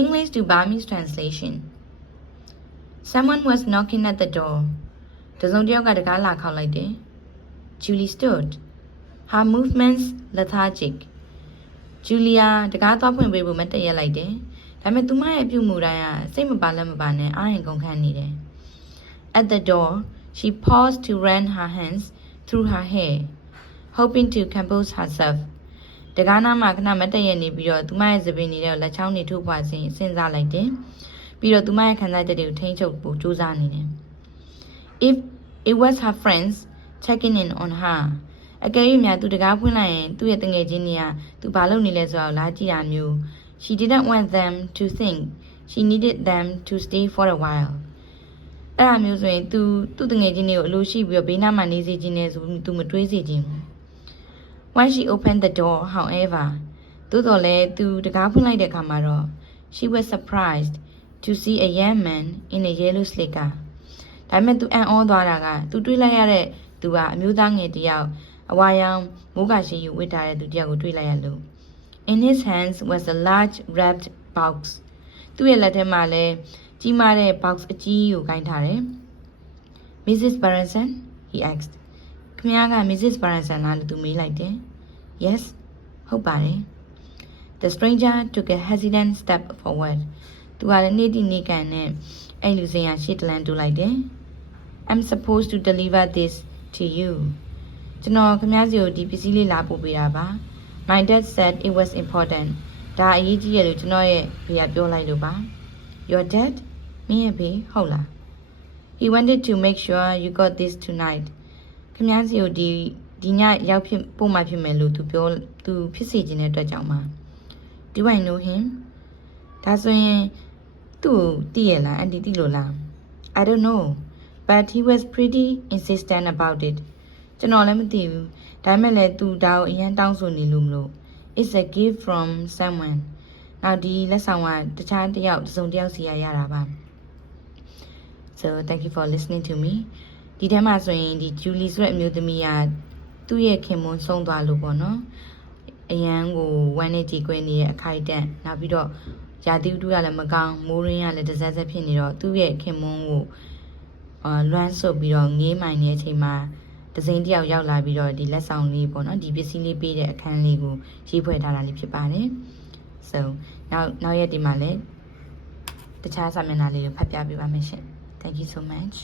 English to Burmese translation. Someone was knocking at the door. တစုံတစ်ယောက်ကတကားလာခေါက်လိုက်တယ် Julie stood. Her movements lethargic. Julia တကားသွားဖွင့်ပေးဖို့မတက်ရက်လိုက်တယ်ဒါပေမဲ့သူမရဲ့အပြုမူတိုင်းကစိတ်မပါလက်မပါနဲ့အားရင်ကုန်ခန့်နေတယ် At the door, she paused to run her hands through her hair, hoping to compose herself. တကားနာမှာခဏမတက်ရက်နေပြီးတော့သူမရဲ့သပင်နေတဲ့လက်ချောင်းတွေထုတ်ပွားစဉ်စဉ်းစားလိုက်တယ်ပြီးတော့သူမရဲ့ခံစားချက်တွေကိုထိန်းချုပ်ဖို့ကြိုးစားနေတယ် If it was her friends checking in on her, အကယ်၍များသူတကားဖွင့်လိုက်ရင်သူ့ရဲ့တငယ်ချင်းတွေကသူဘာလုပ်နေလဲဆိုတာကိုလာကြည့်တာမျိုး She didn't want them to think she needed them to stay for a while. အဲ့ဒါမျိုးဆိုရင်သူ့တငယ်ချင်းတွေကိုအလိုရှိပြီးတော့ဘေးနားမှာနေစေခြင်းနဲ့ဆိုပြီးသူမတွေးစေခြင်းဘူး When she opened the door, however, သို့တော်လည်းသူတကားဖွင့်လိုက်တဲ့အခါမှာတော့ she was surprised to see a young man in a yellow slicker. ဒါပေမဲ့သူအံ့ဩသွားတာကသူတွေးလိုက်ရတဲ့သူကအမျိုးသားငယ်တစ်ယောက်အဝါရောင်မိုးကာရှည်ယူဝတ်ထားတဲ့သူတစ်ယောက်ကိုတွေးလိုက်ရလို့ In his hands was a large wrapped box. သူ့ရဲ့လက်ထဲမှာလည်းကြီးမားတဲ့ box အကြီးကိုကိုင်းထားတယ် Mrs. Berenson, he asked. ခင်ဗျားက Mrs. Berenson လားလို့သူမေးလိုက်တယ် Yes, ဟုတ်ပါတယ် The stranger took a hesitant step forward. သူကလည်းနေ့တိနေ့ကန်နဲ့အဲ့လူစင်ရရှေ့တလန်တူလိုက်တယ် I'm supposed to deliver this to you. ကျွန်တော်ခင်ဗျားစီကိုဒီပစ္စည်းလေးလာပို့ပေးတာပါ My dad said it was important. ဒါအရေးကြီးရလို့ကျွန်တော်ရဲ့ဖေကပြောလိုက်လို့ပါ Your dad? မင်းရဲ့ဖေဟုတ်လား He wanted to make sure you got this tonight. ခင်ဗျားစီကိုဒီညရောက်ဖြစ်ပို့မှဖြစ်မယ်လို့သူဖြစ်စေခြင်းတဲ့အတွက်ကြောင့်ပါ Do I know him? ဒါဆိုရင်သူ့ကိုသိရလားအန်တီသိလို့လား I don't know, but he was pretty insistent about it. ကျွန်တော်လည်းမသိဘူးဒါပေမဲ့လည်းသူဒါကိုအရင်တောင်းဆိုနေလို့မလို့ It's a gift from someone. နောက်ဒီလက်ဆောင်ကတခြားတစ်ယောက်စီရတာပါ So thank you for listening to me. ဒီထဲမှာဆိုရင်ဒီ Julie ဆိုတဲ့အမျိုးသမီးကသူ့ရဲ့ခင်မွန်းဆုံးသွားလို့ပေါ့နော်အရန်ကိုဝမ်းနဲ့ကြေကွဲနေတဲ့အခိုက်အတန့်နောက်ပြီးတော့ရာသီဥတုကလည်းမကောင်းမိုးရင်းကလည်းတစက်ဖြစ်နေတော့သူ့ရဲ့ခင်မွန်းကိုလွမ်းဆုပ်ပြီးတော့ငေးမိုင်နေတဲ့အချိန်မှာဒဇင်းတယောက်ရောက်လာပြီးတော့ဒီလက်ဆောင်လေးပေါ့နော်ဒီပစ္စည်းလေးပေးတဲ့အခန်းလေးကိုရေးဖွဲ့ထားတာလေးဖြစ်ပါတယ် Soနောက်ရက်ဒီမှာလည်းတခြားစာမျက်နှာလေးကိုဖတ်ပြပေးပါမယ်ရှင် Thank you so much